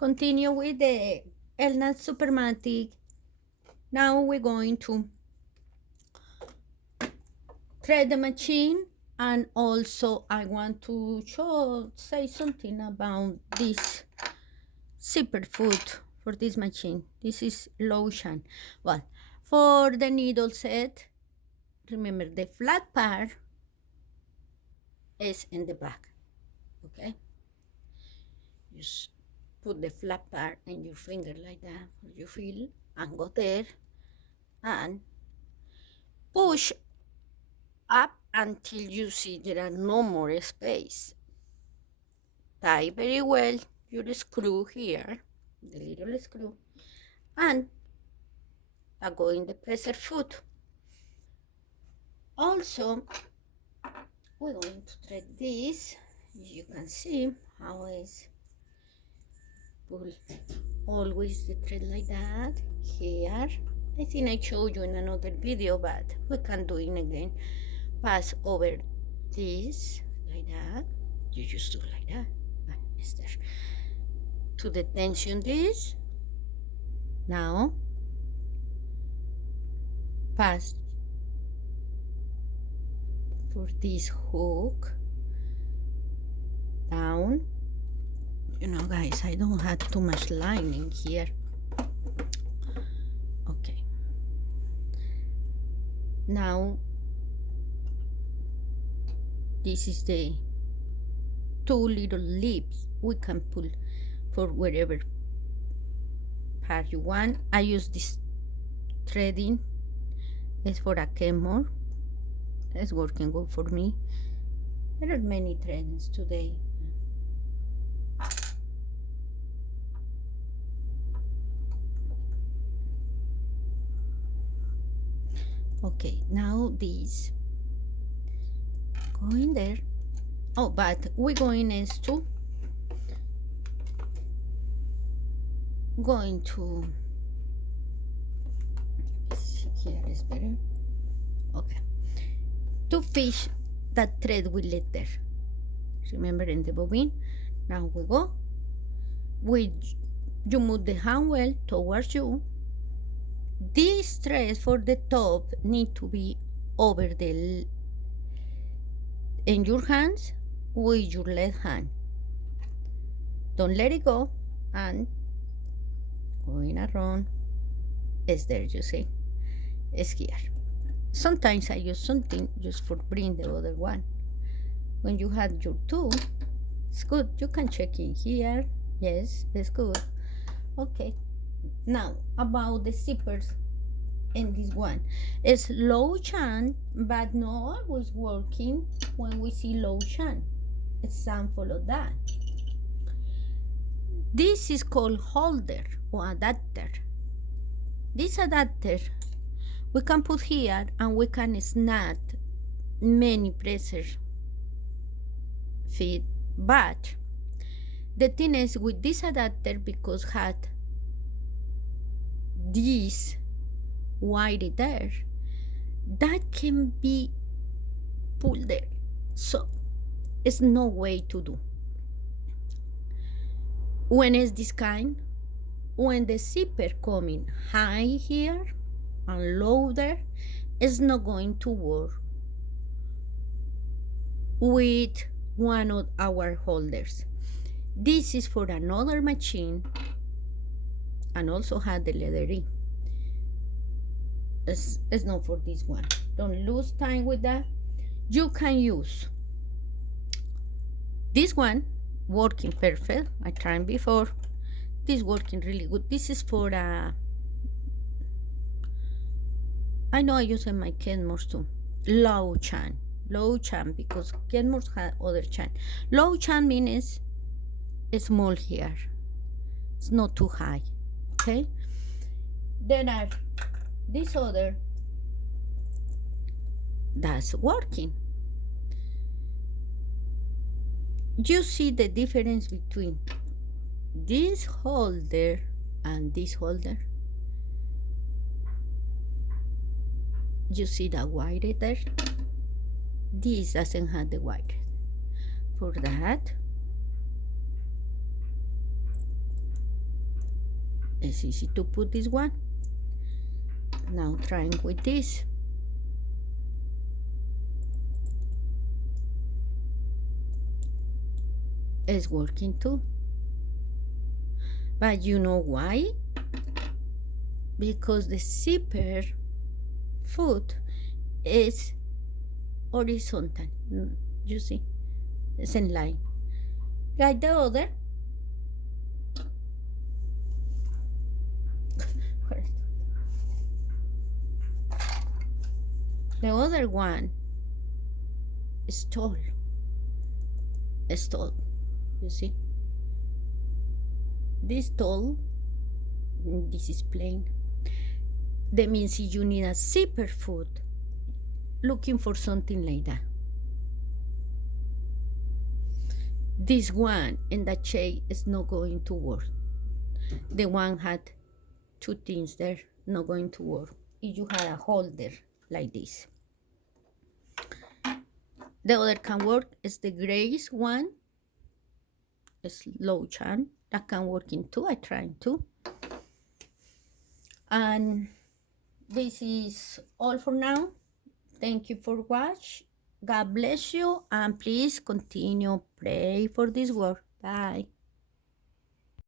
Continue with the Elna Supermatic. Now we're going to thread the machine, and also I want to say something about this zipper foot for this machine. This is lotion. Well, for the needle set, remember the flat part is in the back. Okay, just put the flat part in your finger like that, you feel, and go there and push up until you see there are no more space. Tie very well your screw here, the little screw, and go in the presser foot. Also, we're going to thread this. You can see how is pull always the thread like that here. I think I showed you in another video, but we can do it again. Pass over this like that. You just do like that. Is there to the tension this. Now pass for this hook down. You know, guys, I don't have too much lining here. Okay. Now this is the two little lips we can pull for wherever part you want. I use this threading. It's for a Kenmore. It's working good for me. There are many threads today. Okay, now this go in there. Oh, but we're going is to here is better. Okay, to fish that thread we let there. Remember in the bobbin. Now we go. You move the hand well towards you. This thread for the top need to be over the in your hands with your left hand. Don't let it go, and going around is there, you see, it's here. Sometimes I use something just for bring the other one. When you have your two, it's good. You can check in here. Yes, it's good. Okay, now about the zippers in this one. It's low chan, but not always working when we see low chan. Example of that. This is called holder or adapter. This adapter we can put here, and we can snap many pressure feet. But the thing is with this adapter, because had this wire there, that can be pulled there, so it's no way to do. When it's this kind, when the zipper coming high here and low there, it's not going to work with one of our holders. This is for another machine, and also had the leathery. It's not for this one. Don't lose time with that. You can use this one, working perfect. I tried before. This working really good. This is for I know I use in my Kenmores too. Low chan, because Kenmores have other chan. Low chan means it's small here. It's not too high. Okay. Then are this other that's working. You see the difference between this holder and this holder? You see the wire there? This doesn't have the wire. For that, It's easy to put this one. Now trying with this. It's working too. But you know why? Because the zipper foot is horizontal. You see? It's in line. Like the other. The other one is tall. It's tall. You see? This tall, this is plain. That means you need a zipper foot. Looking for something like that. This one and that shape is not going to work. The one had two things there, not going to work. If you had a holder like this. The other can work is the grace one. It's low chan. That can work in two. I tried two. And this is all for now. Thank you for watching. God bless you, and please continue pray for this work. Bye.